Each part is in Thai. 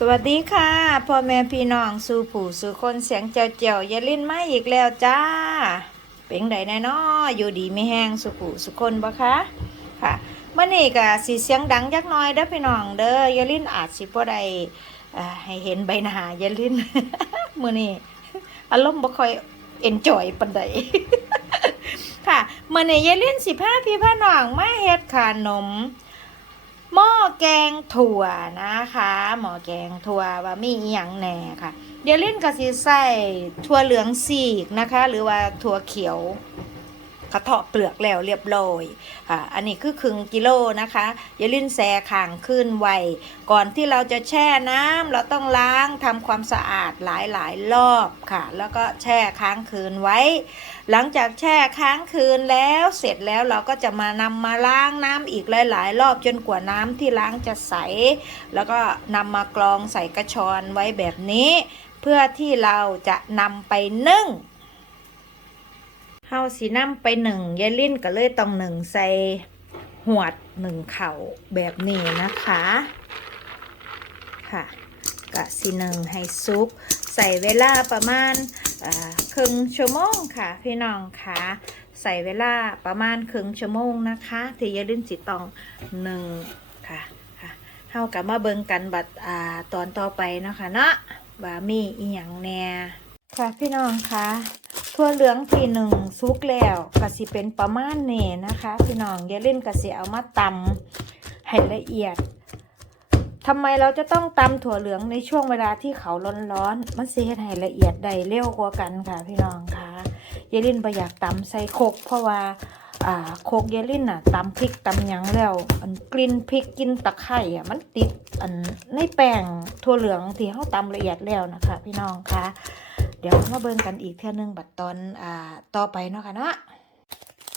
สวัสดีค่ะพ่อแม่พี่น้องสู่ผู้สู่คนเสียงเจียวเจียวอย่าลิ้นมาอีกแล้วจ้า เป็นไดแน่นออยู่ดีไม่แห้งสู่ผู้สู่คนบ่คะค่ะเมื่อนี้ก็สีเสียงดังจักน่อยเด้อพี่น้องเด้ออย่าลิ้นอาจสิบ่ได้ให้เห็นใบหน้าอย่าลิ้นมื้อนี้อารมณ์บ่ค่อยเอนจอยปานใดค่ะเมื้อนี้อย่าลิ้นสิพาพี่พาน้องมาเฮ็ดขนมหม้อ แกงถั่วนะคะ หมอแกงถั่วว่ามีอหย่างแน่ค่ะ เดี๋ยวเล่นกะสิใส่ถั่วเหลืองสีกนะคะ หรือว่าถั่วเขียว กระเทาะเปลือกแล้วเรียบร้อยค่ะอันนี้คือครึ่งกิโลนะคะอย่าลิ้นแซ่ข่างขึ้นไวก่อนที่เราจะแช่น้ำเราต้องล้างทำความสะอาดหลายๆรอบค่ะ แล้วก็แช่ค้างคืนไว้ หลังจากแช่ค้างคืนแล้วเสร็จแล้วเราก็จะมานำมาล้างน้ำอีกหลาย ๆ รอบจนกว่าน้ำที่ล้างจะใส แล้วก็นำมากรองใส่กระชอนไว้แบบนี้ เพื่อที่เราจะนำไปนึ่ง เฮาสีน้ำไปหนึ่งยายลิ้นก็เลยต้องหนึ่งใส่หวดหนึ่งเข่าแบบนี้นะคะ ค่ะกะสีหนึ่งให้ซุกใส่เวลาประมาณครึ่งชั่วโมงค่ะ พี่น้องค่ะ ใส่เวลาประมาณครึ่งชั่วโมงนะคะที่ยาลืมจิตต้องหนึ่งค่ะค่ะเฮากับมาเบิงกันบัดอ่าตอนต่อไปนะคะเนาะว่ามีอีหยังแหน่ค่ะพี่น้องค่ะ ทั่วเหลืองทีหนึ่งสุกแล้วก็สิเป็นประมาณนี้นะคะ พี่น้องอย่าลืมก็สิเอามาตำให้ละเอียดทำไมเราจะต้องตำถั่วเหลืองในช่วงเวลาที่เขาร้อนๆมันเฮ็ดให้ละเอียดได้เร็วกว่ากันค่ะ พี่น้องค่ะเยลินประหยัดตำใส่โคกเพราะว่าอ่าโคกเยลินอะตำพริกตำหยังแล้วอันกลิ่นพริกกลินตะไคร่อะมันติดอันในแป้งถั่วเหลืองที่เฮาตำละเอียดแล้วนะคะ พี่น้องค่ะ ดี๋ยวมาเบิ่งกันอีกเท่านึงบัดตอนอ่าต่อไปเนาะค่ะเนาะ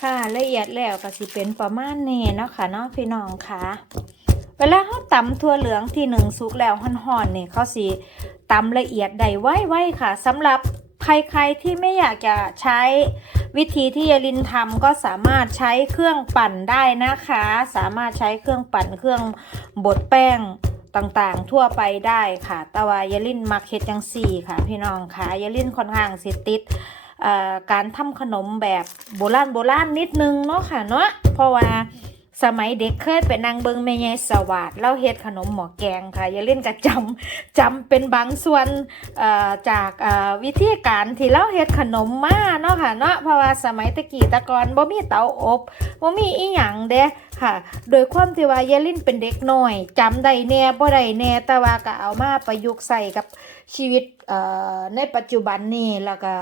ค่ะละเอียดแล้วก็สิเป็นประมาณนี้เนาะค่ะเนาะพี่น้องค่ะเวลาเขาตำถั่วเหลืองที่หนึ่งสุกแล้วห่อนๆนี่เขาสีตำละเอียดได้ไวๆค่ะสำหรับใครๆที่ไม่อยากจะใช้วิธีที่ยาลินทำก็สามารถใช้เครื่องปั่นได้นะคะ สามารถใช้เครื่องปั่นเครื่องบดแป้ง ต่างๆ ทั่วไปได้ค่ะ แต่ว่ายาลินมักเฮ็ดจังสี่ค่ะ พี่น้องค่ะยาลินค่อนข้างสิติดเอ่อการทำขนมแบบโบราณโบราณนิดนึงเนาะค่ะเนาะเพราะว่า สมัยเด็กเคยไปนั่งเบิงแม่ยายสวัสดเล่าเฮ็ดขนมหมอแกงค่ะ อย่าเล่นกระจำจำเป็นบางส่วนจากวิธีการที่เล่าเฮ็ดขนมมาเนาะค่ะเนาะเพราะว่าสมัยตะกี้ตะกอนบ่มีเตาอบบ่มีอีหยังเด้ค่ะ โดยความที่ว่ายายลินเป็นเด็กน้อยจำได้แน่บ่ได้แน่แต่ว่าก็เอามาประยุกต์ใส่กับชีวิตในปัจจุบันนี้แล้วก็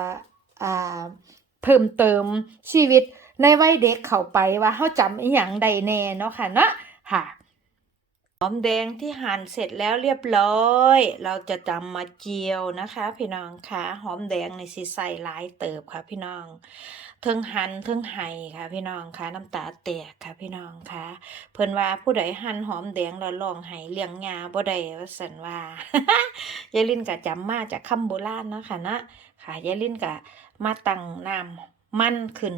เพิ่มเติมชีวิต ในวัยเด็กเข้าไปว่าเขาจำอีหยังใดแน่เนาะค่ะเนาะค่ะหอมแดงที่หั่นเสร็จแล้วเรียบร้อย เราจะจำมาเจียวนะคะ พี่น้องค่ะหอมแดงในสีใส่หลายเติบค่ะ พี่น้องเทิงหั่นเทิงไห้ค่ะ พี่น้องค่ะน้ำตาแตกค่ะ พี่น้องค่ะ เพิ่นว่าผู้ใดหั่นหอมแดงแล้วลองไห้เลี้ยงยาบ่ได้ว่าซั่นว่ายายลินก็จำมาจากคำโบราณเนาะค่ะนะค่ะยายลินก็มาตั้งน้ำ มันขึ้น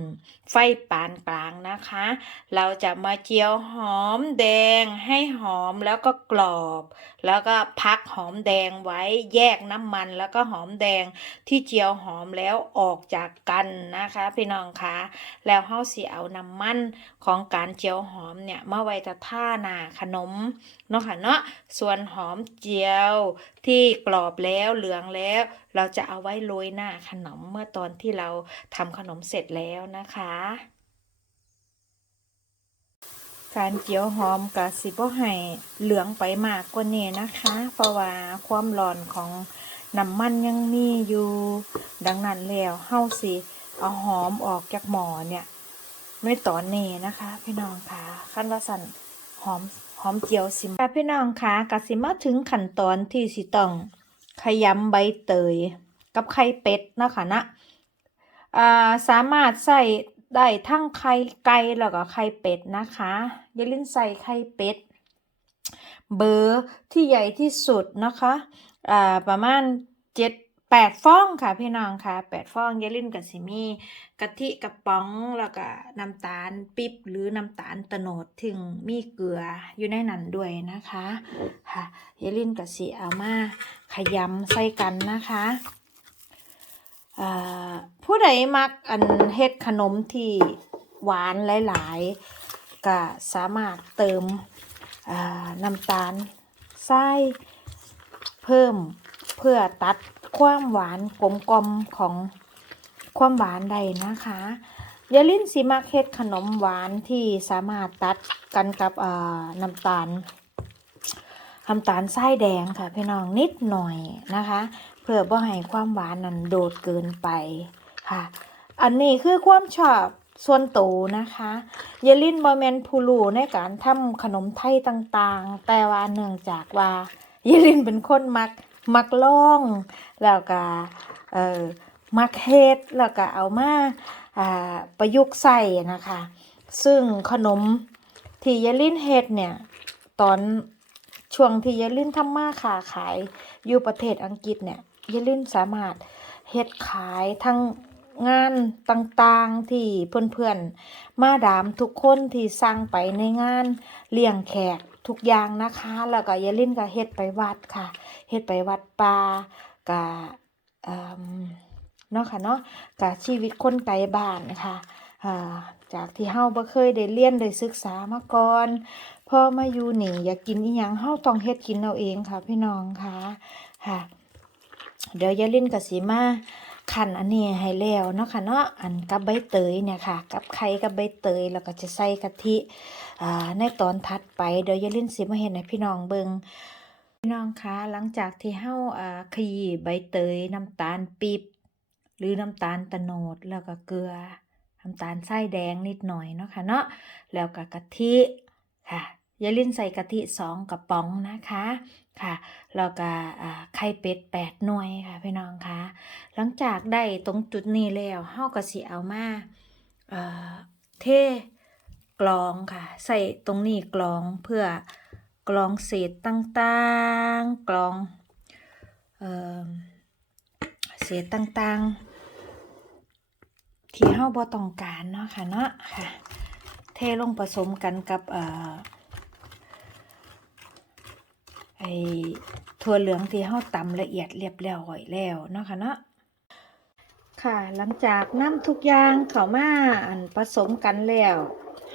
ไฟปานกลางนะคะ เราจะมาเจียวหอมแดงให้หอมแล้วก็กรอบ แล้วก็พักหอมแดงไว้แยกน้ำมันแล้วก็หอมแดงที่เจียวหอมแล้วออกจากกันนะคะ พี่น้องคะแล้วเฮาสิเอาน้ำมันของการเจียวหอมเนี่ยมาไว้ตะท่าหนาขนม เนาะค่ะเนาะส่วนหอมเจียวที่กรอบแล้วเหลืองแล้ว เราจะเอาไว้โรยหน้าขนมเมื่อตอนที่เราทำขนมเสร็จแล้วนะคะ การเจียวหอมกับสิบ่ให้เหลืองไปมากกว่านี้นะคะ เพราะว่าความร้อนของน้ำมันยังมีอยู่ ดังนั้นแล้วเฮาสิเอาหอมออกจากหม้อเนี่ยไม่ต่อนนี้นะคะ พี่น้องค่ะขั้นว่าสั่นหอม หอมเจียวสิค่ะพี่น้องคะกสิมาถึงขั้นตอนที่สิต้องขยำใบเตย กับไข่เป็ดนะคะนะอ่าสามารถใส่ได้ทั้งไข่ไก่แล้วก็ไข่เป็ดนะคะอย่าลืมใส่ไข่เป็ด เบอร์ที่ใหญ่ที่สุดนะคะอ่าประมาณเจ็ด แปดฟองค่ะพี่น้องค่ะแปดฟองยายลินกับสิมีกะทิกระป๋องแล้วก็น้ำตาลปิ๊บหรือน้ำตาลตะโนดถึงมีเกลืออยู่ในนั้นด้วยนะคะค่ะยายลินกับสิเอามาขยำใส่กันนะคะผู้ใดมักอันเฮ็ดขนมที่หวานหลาย ๆ ก็สามารถเติมน้ำตาลทรายเพิ่มเพื่อตัด ความหวานกลมกลมของความหวานได้นะคะยาลินสีมักเฮ็ดขนมหวานที่สามารถตัดกันกับน้ำตาลน้ำตาลทรายแดงค่ะพี่น้องนิดหน่อยนะคะ เพื่อบ่ให้ความหวานนั้นโดดเกินไปค่ะ อันนี้คือความชอบส่วนตัวนะคะเยลินบอแมนผู้รู้ในการทำขนมไทยต่างๆ แต่ว่าเนื่องจากว่าเยลินเป็นคนมัก มักล่องแล้วก็เอ่อมักเฮ็ดแล้วก็เอามาอ่าประยุกต์ใส่นะคะ ซึ่งขนมที่เยลินเฮ็ดเนี่ยตอนช่วงที่เยลินทำมาค้าขายอยู่ประเทศอังกฤษเนี่ยเยลินสามารถเฮ็ดขายทั้งงานต่างๆที่เพื่อนๆ มาดามทุกคนที่สั่งไปในงานเลี้ยงแขกทุกอย่างนะคะ แล้วก็เยลินก็เฮ็ดไปวัดค่ะ เฮ็ดไปวัดป่ากะเอ่มเนาะค่ะเนาะกะชีวิตคนไกลบ้านค่ะอ่าจากที่เฮาบ่เคยได้เรียนได้ศึกษามาก่อนพอมาอยู่นี่อยากกินอีหยังเฮาต้องเฮ็ดกินเอาเองค่ะ พี่น้องค่ะค่ะ เดี๋ยวยาลินกับสีมาขันอันนี้ให้แล้วเนาะค่ะเนาะอันกับใบเตยเนี่ยค่ะ กับไข่กับใบเตยแล้วก็จะใส่กะทิอ่าในตอนถัดไปเดี๋ยวยาลินสิมาเห็นให้พี่น้องเบิง พี่น้องคะหลังจากที่เฮาอ่าขยี้ใบเตยน้ำตาลปี๊บหรือน้ำตาลตะโนดแล้วก็เกลือน้ำตาลทรายแดงนิดหน่อยเนาะค่ะเนาะแล้วก็กะทิค่ะยายลินใส่กะทิสองกระป๋องนะคะค่ะแล้วก็ไข่เป็ดแปดหน่วยค่ะพี่น้องคะหลังจากได้ตรงจุดนี้แล้วเฮาก็สิเอามาเอ่อเทกรองค่ะ ใส่ตรงนี้กรองเพื่อ กรองเศษต่างๆกรองเออเศษต่างๆ ที่เฮาบ่ต้องการเนาะค่ะเนาะค่ะ เทลงผสมกันกับไอ้ถั่วเหลืองที่เฮาตำละเอียดเรียบร้อยแล้วเนาะค่ะเนาะค่ะหลังจากน้ำทุกอย่างเข้ามาอันผสมกันแล้ว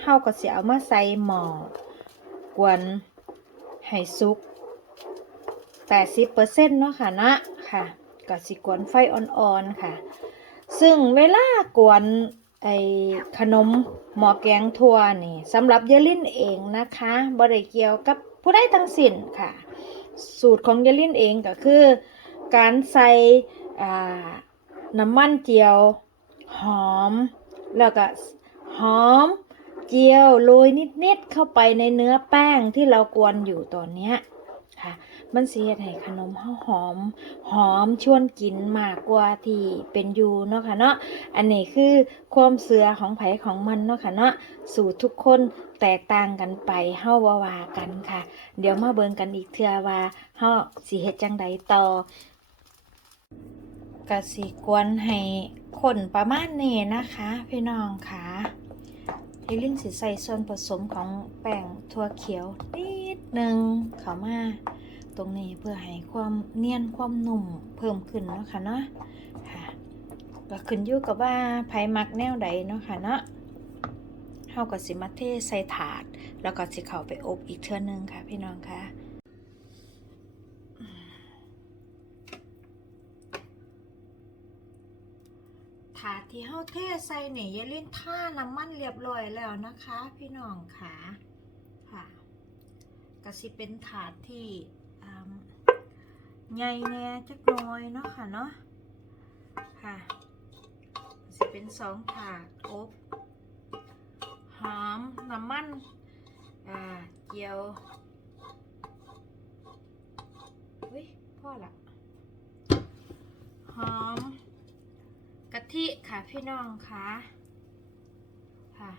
เฮาก็สิเอามาใส่หม้อกวน ให้สุก80%เนาะค่ะนะค่ะก็สิกวนไฟอ่อนๆค่ะ ซึ่งเวลากวนไอ้ขนมหม้อแกงทั่วนี่สำหรับเยลินเองนะคะบ่ได้เกี่ยวกับผู้ใดทั้งสิ้นค่ะ สูตรของเยลินเองก็คือการใส่น้ำมันเจียว หอม แล้วก็หอม เจียวโรยนิดๆเข้าไปในเนื้อแป้งที่เรากวนอยู่ตอนเนี้ยค่ะ มันสิเฮ็ดให้ขนมเฮาหอม หอมชวนกินมากกว่าที่เป็นอยู่เนาะค่ะเนาะอันนี้คือความเสือของไผของมันเนาะค่ะเนาะสูตรทุกคนแตกต่างกันไปเฮาว่าวากันค่ะ เดี๋ยวมาเบิ่งกันอีกเทื่อว่าเฮาสิเฮ็ดจังใดต่อกะสิกวนให้ข้นประมาณนี้นะคะ พี่น้องค่ะ เอลินสิใส่ส่วนผสมของแป้งถั่วเขียวนิดหนึ่งเข้ามาตรงนี้เพื่อให้ความเนียนความนุ่มเพิ่มขึ้นเนาะค่ะเนาะค่ะก็ขึ้นอยู่กับว่าไผมักแนวใดเนาะค่ะเนาะเฮาก็สิมาเทใส่ถาด แล้วก็สิเข้าไปอบอีกเทื่อนึงค่ะพี่น้องค่ะ ถาที่เฮาเทใส่เนี่อย่าลืมท่าน้ำมันเรียบร้อยแล้วนะคะ พี่น้องค่ะค่ะก็สิเป็นถาดที่ใหญ่แน่จักน้อยเนาะค่ะเนาะค่ะสิเป็นสองถาดอบหอมน้ำมันอ่าเจียวเฮ้ยพ่อละหอมิค่ะพี่น้องค่ะค่ะ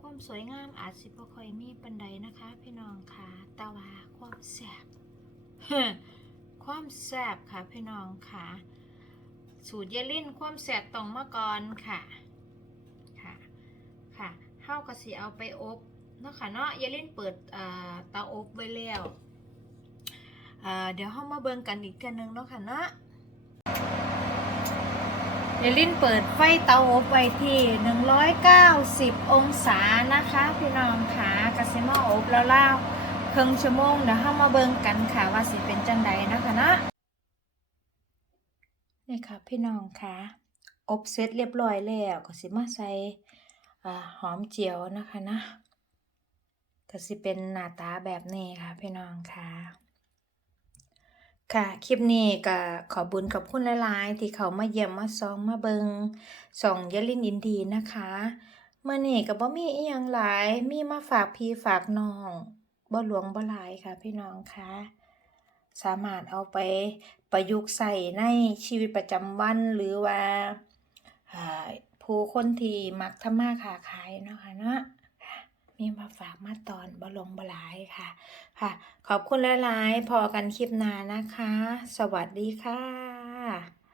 ความสวยงามอาจสิบ่ค่อยมีปันใดนะคะ พี่น้องค่ะแต่ว่าความแซ่บความแซ่บค่ะพี่น้องค่ะ สูตรเยลินความแซ่บต้องมาก่อนค่ะ ค่ะ ค่ะเฮาก็สิเอาไปอบ นาะค่ะเนาะเยลินเปิดเตาอบไว้แล้วเดี๋ยวเฮามาเบิ่งกันอีกเทื่อนึงเนาะค่ะเนาะเดลินเปิดไฟเตาอบไว้ที่ 190 องศานะคะพี่น้องค่ะกสิมาอบแล้วเล่าครึ่งชั่วโมงเดี๋ยวเรามาเบิ่งกันค่ะว่าสิเป็นจังใดนะคะนะนี่ค่ะพี่น้องค่ะอบเสร็จเรียบร้อยแล้วก็สิมาใส่อหอมเจียวนะคะนะ ก็สิเป็นหน้าตาแบบนี้ค่ะพี่น้องค่ะค่ะ คลิปนี้ก็ขอบุญกับคุณหลายๆ ที่เขามาเยี่ยมมาซองมาเบิงส่องยลินอินดีนะคะเมื่อนี้ก็บ่มีอีหยังหลายมีมาฝากพี่ฝากน้องบ่หลวงบ่หลายค่ะ พี่น้องคะสามารถเอาไปประยุกต์ใส่ในชีวิตประจำวันหรือว่าผู้คนที่มักทำมาค้าขายเนาะค่ะเนาะ มีมาฝากมาตอนบลงบลายค่ะ ค่ะ ขอบคุณหลายๆ พอกันคลิปหน้านะคะ สวัสดีค่ะ